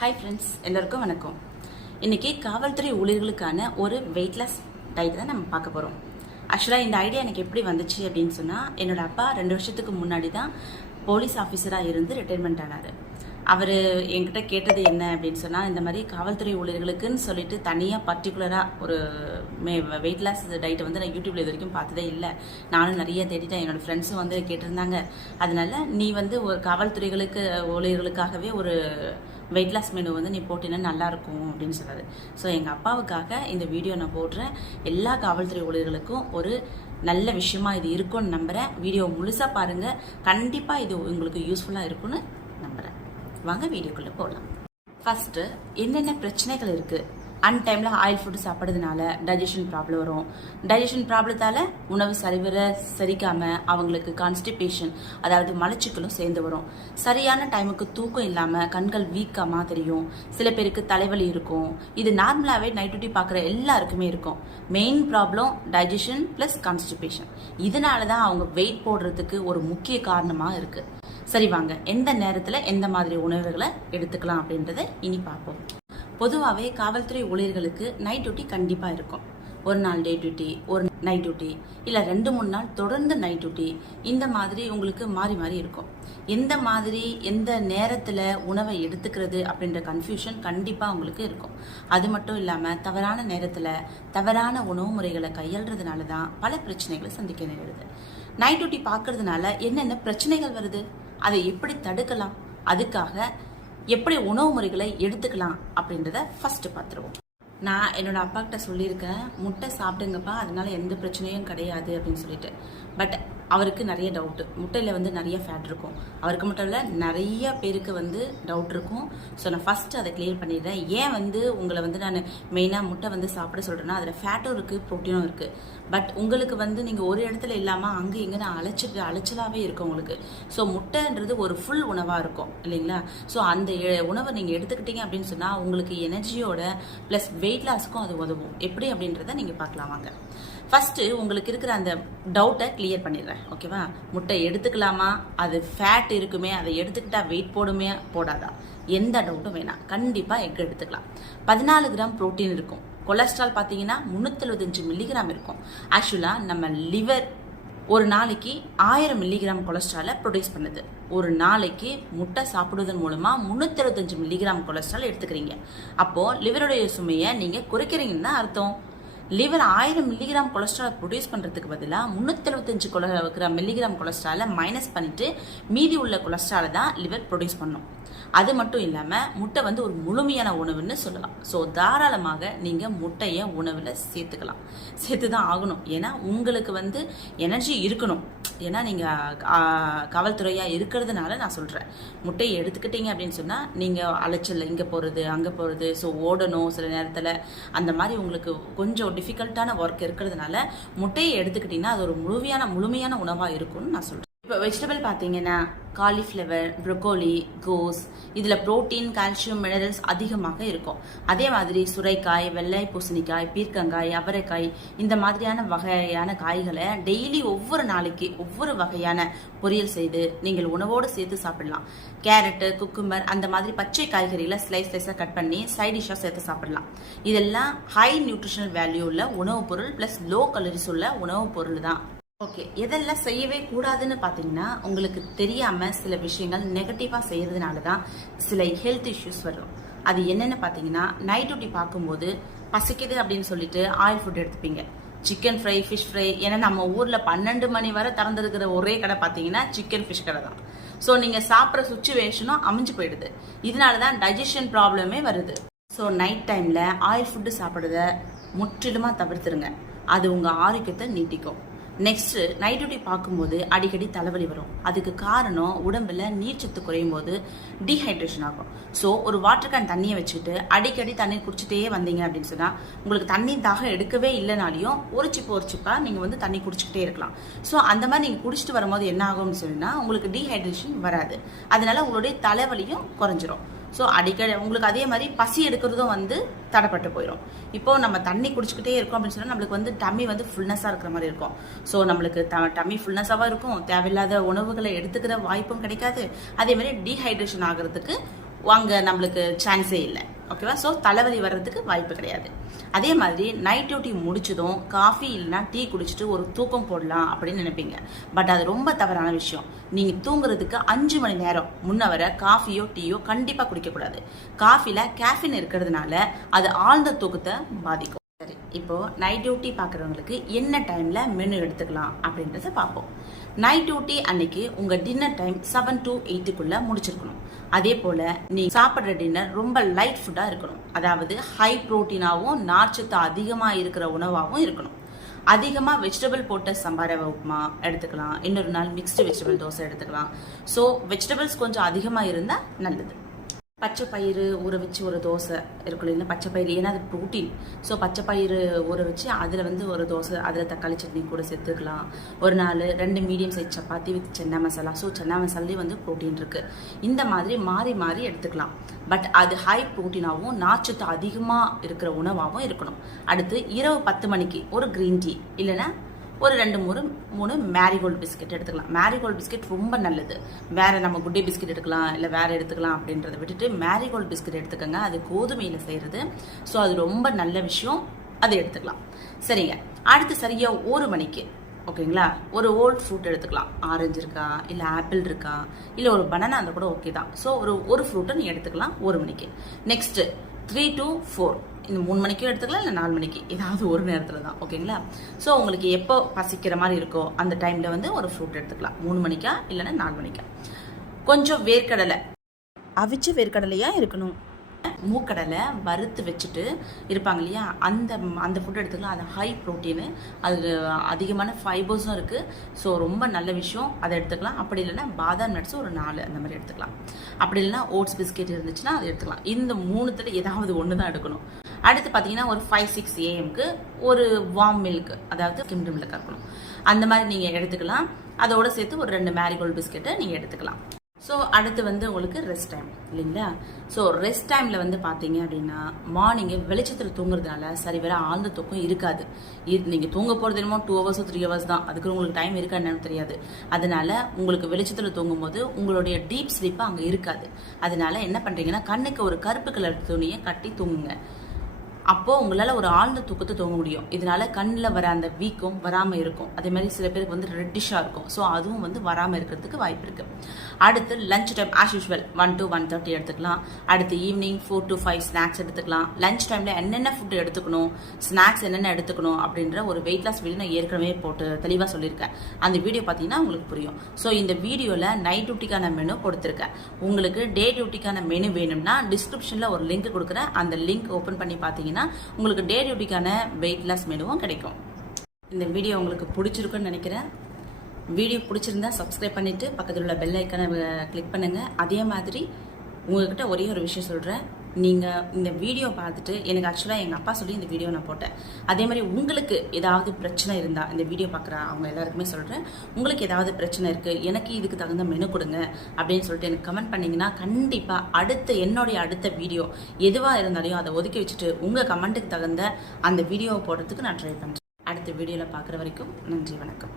Hi friends, எல்லோருக்கும் வணக்கம். இன்றைக்கி காவல்துறை ஊழியர்களுக்கான ஒரு வெயிட்லெஸ் டயட் தான் நம்ம பார்க்க போகிறோம். ஆக்சுவலாக இந்த ஐடியா எனக்கு எப்படி வந்துச்சு அப்படின்னு சொன்னால், என்னோடய அப்பா 2 வருஷத்துக்கு முன்னாடி தான் போலீஸ் ஆஃபீஸராக இருந்து ரிட்டைர்மெண்ட் ஆனார். அவர் என்கிட்ட கேட்டது என்ன அப்படின்னு சொன்னால், இந்த மாதிரி காவல்துறை ஊழியர்களுக்குன்னு சொல்லிட்டு தனியாக பர்டிகுலராக ஒரு வெயிட்லாஸ் டயட்டை வந்து நான் யூடியூப்பில் இது வரைக்கும் பார்த்ததே இல்லை. நானும் நிறைய தேடிட்டேன், என்னோடய ஃப்ரெண்ட்ஸும் வந்து கேட்டிருந்தாங்க. அதனால் நீ வந்து ஒரு காவல்துறைகளுக்கு ஊழியர்களுக்காகவே ஒரு வெயிட்லாஸ் மெனு வந்து நீ போட்டினா நல்லாயிருக்கும் அப்படின்னு சொல்கிறாரு. ஸோ எங்கள் அப்பாவுக்காக இந்த வீடியோ நான் போடுறேன். எல்லா காவல்துறை ஊழியர்களுக்கும் ஒரு நல்ல விஷயமா இது இருக்கும்னு நம்புகிறேன். வீடியோ முழுசாக பாருங்கள், கண்டிப்பாக இது உங்களுக்கு யூஸ்ஃபுல்லாக இருக்கும்னு நம்புகிறேன். வாங்க வீடியோக்குள்ளே போகலாம். ஃபஸ்ட்டு என்னென்ன பிரச்சனைகள் இருக்குது. அன்டைமில் ஆயில் ஃபுட்டு சாப்பிட்றதுனால டைஜஷன் ப்ராப்ளம் வரும். டைஜஷன் ப்ராப்ளத்தால் உணவு சரிவர செரிக்காமல் அவங்களுக்கு கான்ஸ்டிபேஷன், அதாவது மலச்சிக்கலும் சேர்ந்து வரும். சரியான டைமுக்கு தூக்கம் இல்லாமல் கண்கள் வீக்கமாக தெரியும். சில பேருக்கு தலைவலி இருக்கும். இது நார்மலாகவே நைட் டியூட்டி பார்க்குற எல்லாருக்குமே இருக்கும். Main problem digestion plus constipation. இதனால தான் அவங்க வெயிட் போடுறதுக்கு ஒரு முக்கிய காரணமாக இருக்குது. சரி வாங்க, எந்த நேரத்தில் எந்த மாதிரி உணவுகளை எடுத்துக்கலாம் அப்படின்றத இனி பார்ப்போம். பொதுவாகவே காவல்துறை ஊழியர்களுக்கு நைட் டியூட்டி கண்டிப்பாக இருக்கும். ஒரு நாள் டே டியூட்டி, ஒரு நைட் டியூட்டி, இல்லை 2-3 நாள் தொடர்ந்து நைட் டியூட்டி, இந்த மாதிரி உங்களுக்கு மாறி மாறி இருக்கும். எந்த மாதிரி எந்த நேரத்தில் உணவை எடுத்துக்கிறது அப்படின்ற கன்ஃபியூஷன் கண்டிப்பாக உங்களுக்கு இருக்கும். அது மட்டும் இல்லாமல் தவறான நேரத்தில் தவறான உணவு முறைகளை கையாளுறதுனால தான் பல பிரச்சனைகளை சந்திக்க நேரிடுது. நைட் டியூட்டி பார்க்கறதுனால என்னென்ன பிரச்சனைகள் வருது, அதை எப்படி தடுக்கலாம், அதுக்காக எப்படி உணவு முறைகளை எடுத்துக்கலாம் அப்படின்றத ஃபர்ஸ்ட் பார்த்துருவோம். நான் என்னோட அப்பா கிட்ட சொல்லியிருக்கேன், முட்டை சாப்பிடுங்கப்பா, அதனால எந்த பிரச்சனையும் கிடையாது அப்படின்னு சொல்லிட்டு. பட் அவருக்கு நிறைய டவுட்டு. முட்டையில் வந்து நிறைய ஃபேட் இருக்கும். அவருக்கு மட்டும் இல்லை, நிறைய பேருக்கு வந்து டவுட் இருக்கும். ஸோ நான் ஃபஸ்ட்டு அதை கிளியர் பண்ணிடுறேன். ஏன் வந்து உங்களை வந்து நான் மெயினாக முட்டை வந்து சாப்பிட சொல்கிறேன்னா, அதில் ஃபேட்டும் இருக்குது, ப்ரோட்டீனும் இருக்குது. பட் உங்களுக்கு வந்து நீங்கள் ஒரு இடத்துல இல்லாமல் அங்கே இங்கே அலைச்சலாகவே இருக்கும் உங்களுக்கு. ஸோ முட்டைன்றது ஒரு ஃபுல் உணவாக இருக்கும் இல்லைங்களா? ஸோ அந்த உணவை நீங்கள் எடுத்துக்கிட்டீங்க அப்படின்னு சொன்னால் உங்களுக்கு எனர்ஜியோட ப்ளஸ் வெயிட் லாஸ்க்கும் அது உதவும். எப்படி அப்படின்றத நீங்கள் பார்க்கலாம் வாங்க. ஃபஸ்ட்டு உங்களுக்கு இருக்கிற அந்த டவுட்டை கிளியர் பண்ணிடுறேன், ஓகேவா? முட்டை எடுத்துக்கலாமா, அது ஃபேட் இருக்குமே, அதை எடுத்துக்கிட்டா வெயிட் போடுமே போடாதா, எந்த டவுட்டும் வேணாம். கண்டிப்பாக எக் எடுத்துக்கலாம். 14 கிராம் ப்ரோட்டீன் இருக்கும். கொலஸ்ட்ரால் பார்த்தீங்கன்னா 375 மில்லிகிராம் இருக்கும். ஆக்சுவலாக நம்ம லிவர் ஒரு நாளைக்கு 1000 மில்லிகிராம் கொலஸ்ட்ராலை ப்ரொடியூஸ் பண்ணுது. ஒரு நாளைக்கு முட்டை சாப்பிடுவதன் மூலமாக 375 மில்லிகிராம் கொலஸ்ட்ரால் எடுத்துக்கிறீங்க. அப்போது லிவருடைய சுமையை நீங்கள் குறைக்கிறீங்கன்னு தான் அர்த்தம். லிவர் 1000 மில்லிகிராம் கொலஸ்ட்ரால் ப்ரொடியூஸ் பண்ணுறதுக்கு பதிலாக 375 மில்லிகிராம் கொலஸ்ட்ராலை மைனஸ் பண்ணிவிட்டு மீதி உள்ள கொலஸ்ட்ராலை தான் லிவர் ப்ரொடியூஸ் பண்ணும். அது மட்டும் இல்லாமல் முட்டை வந்து ஒரு முழுமையான உணவுன்னு சொல்லலாம். ஸோ தாராளமாக நீங்கள் முட்டையை உணவில் சேர்த்து தான் ஆகணும். ஏன்னா உங்களுக்கு வந்து எனர்ஜி இருக்கணும். ஏன்னா நீங்கள் காவல்துறையாக இருக்கிறதுனால நான் சொல்கிறேன். முட்டையை எடுத்துக்கிட்டீங்க அப்படின்னு சொன்னால் நீங்கள் அலைச்சல் இங்கே போகிறது அங்கே போகிறது, ஸோ ஓடணும் சில நேரத்தில், அந்த மாதிரி உங்களுக்கு கொஞ்சம் டிஃபிகல்ட்டான ஒர்க் இருக்கிறதுனால முட்டையை எடுத்துக்கிட்டிங்கன்னா அது ஒரு முழுமையான உணவாக இருக்கும்னு நான் சொல்கிறேன். இப்போ வெஜிடபிள் பார்த்தீங்கன்னா காலிஃப்ளவர், ப்ரொக்கோலி, கோஸ், இதில் ப்ரோட்டீன், கால்சியம், மினரல்ஸ் அதிகமாக இருக்கும். அதே மாதிரி சுரைக்காய், வெள்ளை பூசணிக்காய், பீர்க்கங்காய், அவரைக்காய், இந்த மாதிரியான வகையான காய்களை டெய்லி ஒவ்வொரு நாளைக்கு ஒவ்வொரு வகையான பொரியல் செய்து நீங்கள் உணவோடு சேர்த்து சாப்பிடலாம். கேரட்டு, குக்கும்பர், அந்த மாதிரி பச்சை காய்கறிகளை ஸ்லைஸாக கட் பண்ணி சைட் டிஷ்ஷாக சேர்த்து சாப்பிடலாம். இதெல்லாம் ஹை நியூட்ரிஷனல் வேல்யூ உள்ள உணவுப் பொருள் ப்ளஸ் லோ கலோரிஸ் உள்ள உணவுப் பொருள் தான். ஓகே, எதெல்லாம் செய்யவே கூடாதுன்னு பார்த்தீங்கன்னா, உங்களுக்கு தெரியாமல் சில விஷயங்கள் நெகட்டிவாக செய்கிறதுனால தான் சில ஹெல்த் இஷ்யூஸ் வரும். அது என்னென்னு பார்த்தீங்கன்னா, நைட் டியூட்டி பார்க்கும்போது பசிக்குது அப்படின்னு சொல்லிட்டு ஆயில் ஃபுட் எடுத்துப்பீங்க. சிக்கன் ஃப்ரை, ஃபிஷ் ஃப்ரை, ஏன்னா நம்ம ஊரில் 12 மணி வரை திறந்துருக்கிற ஒரே கடை பார்த்தீங்கன்னா சிக்கன் ஃபிஷ் கடை தான். ஸோ நீங்கள் சாப்பிட்ற சுச்சுவேஷனும் அமைஞ்சு போயிடுது. இதனால தான் டைஜஷன் ப்ராப்ளமே வருது. ஸோ நைட் டைமில் ஆயில் ஃபுட்டு சாப்பிட்றத முற்றிலுமாக தவிர்த்துருங்க. அது உங்கள் ஆரோக்கியத்தை நீட்டிக்கும். நெக்ஸ்ட்டு நைட் டியூட்டி பார்க்கும்போது அடிக்கடி தலைவலி வரும். அதுக்கு காரணம் உடம்புல நீர்ச்சத்து குறையும் போது டீஹைட்ரேஷன் ஆகும். ஸோ ஒரு வாட்டர் கேன் தண்ணியை வச்சுட்டு அடிக்கடி தண்ணீர் குடிச்சிட்டே வந்தீங்க அப்படின்னு சொன்னால் உங்களுக்கு தண்ணி தாகம் எடுக்கவே இல்லைனாலையும் ஒரு சிப்பாக நீங்கள் வந்து தண்ணி குடிச்சிக்கிட்டே இருக்கலாம். ஸோ அந்த மாதிரி நீங்கள் குடிச்சிட்டு வரும்போது என்ன ஆகும்னு சொன்னால் உங்களுக்கு டீஹைட்ரேஷன் வராது. அதனால உங்களுடைய தலைவலியும் குறைஞ்சிரும். ஸோ அடிக்கடி உங்களுக்கு அதே மாதிரி பசி எடுக்கிறதும் வந்து தடைப்பட்டு போயிடும். இப்போ நம்ம தண்ணி குடிச்சிக்கிட்டே இருக்கோம் அப்படின்னு சொன்னால் நம்மளுக்கு வந்து டம்மி வந்து ஃபுல்னஸாக இருக்கிற மாதிரி இருக்கும். ஸோ நம்மளுக்கு டம்மி ஃபுல்னஸாகவும் இருக்கும், தேவையில்லாத உணவுகளை எடுத்துக்கிற வாய்ப்பும் கிடைக்காது. அதே மாதிரி டீஹைட்ரேஷன் ஆகிறதுக்கு அங்கே நம்மளுக்கு சான்ஸே இல்லை. ஓகேவா? ஸோ தலைவலி வர்றதுக்கு வாய்ப்பு கிடையாது. அதே மாதிரி நைட் டியூட்டி முடிச்சதும் காஃபி இல்லைனா டீ குடிச்சிட்டு ஒரு தூக்கம் போடலாம் அப்படின்னு நினைப்பீங்க. பட் அது ரொம்ப தவறான விஷயம். நீங்கள் தூங்குறதுக்கு 5 மணி நேரம் முன்ன வர காஃபியோ டீயோ கண்டிப்பாக குடிக்கக்கூடாது. காஃபியில் கேஃபின் இருக்கிறதுனால அது ஆழ்ந்த தூக்கத்தை பாதிக்கும். சரி, இப்போ நைட் டியூட்டி பார்க்குறவங்களுக்கு என்ன டைமில் மெனு எடுத்துக்கலாம் அப்படின்றத பார்ப்போம். நைட் டியூட்டி அன்னைக்கு உங்கள் டின்னர் டைம் 7 to 8 முடிச்சிருக்கணும். அதே போல் நீங்கள் சாப்பிட்ற டின்னர் ரொம்ப லைட் ஃபுட்டாக இருக்கணும். அதாவது ஹை ப்ரோட்டீனாகவும் நார்ச்சத்து அதிகமாக இருக்கிற உணவாகவும் இருக்கணும். அதிகமாக வெஜிடபிள் போட்ட சம்பார உப்புமா எடுத்துக்கலாம். இன்னொரு நாள் மிக்ஸ்டு வெஜிடபிள் தோசை எடுத்துக்கலாம். ஸோ வெஜிடபிள்ஸ் கொஞ்சம் அதிகமாக இருந்தால் நல்லது. பச்சை பயிறு ஊற வச்சு ஒரு தோசை இருக்கும் இல்லைன்னா, பச்சை பயிறு ஏன்னா அது ப்ரோட்டீன். ஸோ பச்சை பயிறு ஊற வச்சு அதில் ஒரு தோசை, அதில் தக்காளி சட்னி கூட சேர்த்துக்கலாம். ஒரு நாள் 2 medium size chapati with chana masala. So chana மசாலே ப்ரோட்டீன் இருக்குது. இந்த மாதிரி மாறி மாறி எடுத்துக்கலாம். பட் அது ஹை ப்ரோட்டீனாகவும் நார்ச்சத்து அதிகமாக இருக்கிற உணவாகவும் இருக்கணும். அடுத்து இரவு 10 மணிக்கு ஒரு க்ரீன் டீ இல்லைன்னா ஒரு 2-3 மேரிகோல்டு பிஸ்கெட் எடுத்துக்கலாம். மேரிகோல்டு பிஸ்கெட் ரொம்ப நல்லது. வேறு நம்ம குட்டே பிஸ்கெட் எடுக்கலாம், இல்லை வேறு எடுத்துக்கலாம் அப்படின்றத விட்டுட்டு மேரிகோல்டு பிஸ்கெட் எடுத்துக்கோங்க. அது கோதுமையில் செய்கிறது. ஸோ அது ரொம்ப நல்ல விஷயம். அதை எடுத்துக்கலாம். சரிங்க. அடுத்து சரியாக 1 மணிக்கு ஓகேங்களா, ஒரு ஓல்ட் ஃப்ரூட் எடுத்துக்கலாம். ஆரஞ்சு இருக்கா, இல்லை ஆப்பிள் இருக்கா, இல்லை ஒரு பனானா அந்த கூட ஓகே தான். ஸோ ஒரு ஃப்ரூட்டை நீ எடுத்துக்கலாம் 1 மணிக்கு. நெக்ஸ்ட்டு 3 to 4 இந்த 3 மணிக்கும் எடுத்துக்கலாம், இல்லை 4 மணிக்கு, ஏதாவது ஒரு நேரத்தில் தான். ஓகேங்களா? ஸோ உங்களுக்கு எப்போ பசிக்கிற மாதிரி இருக்கோ அந்த டைமில் ஒரு ஃப்ரூட் எடுத்துக்கலாம். 3 மணிக்கா இல்லைன்னா 4 மணிக்கா. கொஞ்சம் வேர்க்கடலை, அவிச்ச வேர்க்கடலையாக இருக்கணும். மூக்கடலை வறுத்து வச்சுட்டு இருப்பாங்க இல்லையா, அந்த ஃபுட் எடுத்துக்கலாம். அது ஹை ப்ரோட்டீனு, அது அதிகமான ஃபைபர்ஸும் இருக்குது. ஸோ ரொம்ப நல்ல விஷயம். அதை எடுத்துக்கலாம். அப்படி இல்லைன்னா பாதாம் நட்ஸ் ஒரு 4 அந்த மாதிரி எடுத்துக்கலாம். அப்படி இல்லைன்னா ஓட்ஸ் பிஸ்கெட் இருந்துச்சுன்னா அது எடுத்துக்கலாம். இந்த 3த்துல ஏதாவது ஒன்று தான் எடுக்கணும். அடுத்து பார்த்தீங்கன்னா ஒரு 5-6 AM ஒரு வார்ம் மில்க், அதாவது ஸ்கிம்டு மில்க் இருக்கணும். அந்த மாதிரி நீங்கள் எடுத்துக்கலாம். அதோட சேர்த்து ஒரு 2 மேரிகோல்டு பிஸ்கெட்டை நீங்கள் எடுத்துக்கலாம். ஸோ அடுத்து உங்களுக்கு ரெஸ்ட் டைம் இல்லைங்களா. ஸோ ரெஸ்ட் டைமில் பார்த்தீங்க அப்படின்னா மார்னிங்கு வெளிச்சத்தில் தூங்குறதுனால சரி வேற ஆழ்ந்த தூக்கம் இருக்காது. நீங்கள் தூங்க போகிறது என்னமோ 2 hours 3 hours தான். அதுக்கு உங்களுக்கு டைம் இருக்கா என்னன்னு தெரியாது. அதனால உங்களுக்கு வெளிச்சத்தில் தூங்கும்போது உங்களுடைய டீப் ஸ்லீப்பாக அங்கே இருக்காது. அதனால என்ன பண்ணுறீங்கன்னா கண்ணுக்கு ஒரு கருப்பு கலர் துணியை கட்டி தூங்குங்க. அப்போது உங்களால் ஒரு ஆழ்ந்த தூக்கத்தை தூங்க முடியும். இதனால கண்ணில் வர அந்த வீக்கம் வராமல் இருக்கும். அதே மாதிரி சில பேருக்கு ரெட்டிஷாக இருக்கும். ஸோ அதுவும் வராமல் இருக்கிறதுக்கு வாய்ப்பு இருக்குது. அடுத்து lunch time as usual 1 to 1:30 எடுத்துக்கலாம். அடுத்து ஈவினிங் 4 to 5 ஸ்நாக்ஸ் எடுத்துக்கலாம். லஞ்ச் டைமில் என்னென்ன ஃபுட்டு எடுத்துக்கணும், ஸ்நாக்ஸ் என்னென்ன எடுத்துக்கணும் அப்படின்ற ஒரு வெயிட் லாஸ் வீடியோ நான் ஏற்கனவே போட்டு தெளிவாக சொல்லியிருக்கேன். அந்த வீடியோ பார்த்தீங்கன்னா உங்களுக்கு புரியும். ஸோ இந்த வீடியோவில் நைட் டியூட்டிக்கான மெனு கொடுத்துருக்கேன். உங்களுக்கு டே டியூட்டிக்கான மெனு வேணும்னா டிஸ்கிரிப்ஷனில் ஒரு லிங்க் கொடுக்குறேன். அந்த லிங்க் ஓப்பன் பண்ணி பார்த்தீங்கன்னா உங்களுக்கு டே டியூட்டிக்கான வெயிட் லாஸ் மெனுவும் கிடைக்கும். இந்த வீடியோ உங்களுக்கு பிடிச்சிருக்குன்னு நினைக்கிறேன். வீடியோ பிடிச்சிருந்தா சப்ஸ்கிரைப் பண்ணிவிட்டு பக்கத்தில் உள்ள பெல் ஐக்கனை கிளிக் பண்ணுங்கள். அதே மாதிரி உங்கள்கிட்ட ஒரே ஒரு விஷயம் சொல்கிறேன். நீங்கள் இந்த வீடியோ பார்த்துட்டு எனக்கு ஆக்சுவலாக எங்கள் அப்பா சொல்லி இந்த வீடியோ நான் போட்டேன். அதே மாதிரி உங்களுக்கு ஏதாவது பிரச்சனை இருந்தால் இந்த வீடியோ பார்க்குற அவங்க எல்லாருக்குமே சொல்கிறேன். உங்களுக்கு ஏதாவது பிரச்சனை இருக்குது, எனக்கு இதுக்கு தகுந்த மெனு கொடுங்க அப்படின்னு சொல்லிட்டு எனக்கு கமெண்ட் பண்ணிங்கன்னா கண்டிப்பாக என்னுடைய அடுத்த வீடியோ எதுவாக இருந்தாலையும் அதை ஒதுக்கி வச்சுட்டு உங்கள் கமெண்ட்டுக்கு தகுந்த அந்த வீடியோவை போடுறதுக்கு நான் ட்ரை பண்ணுறேன். அடுத்த வீடியோவில் பார்க்குற வரைக்கும் நன்றி, வணக்கம்.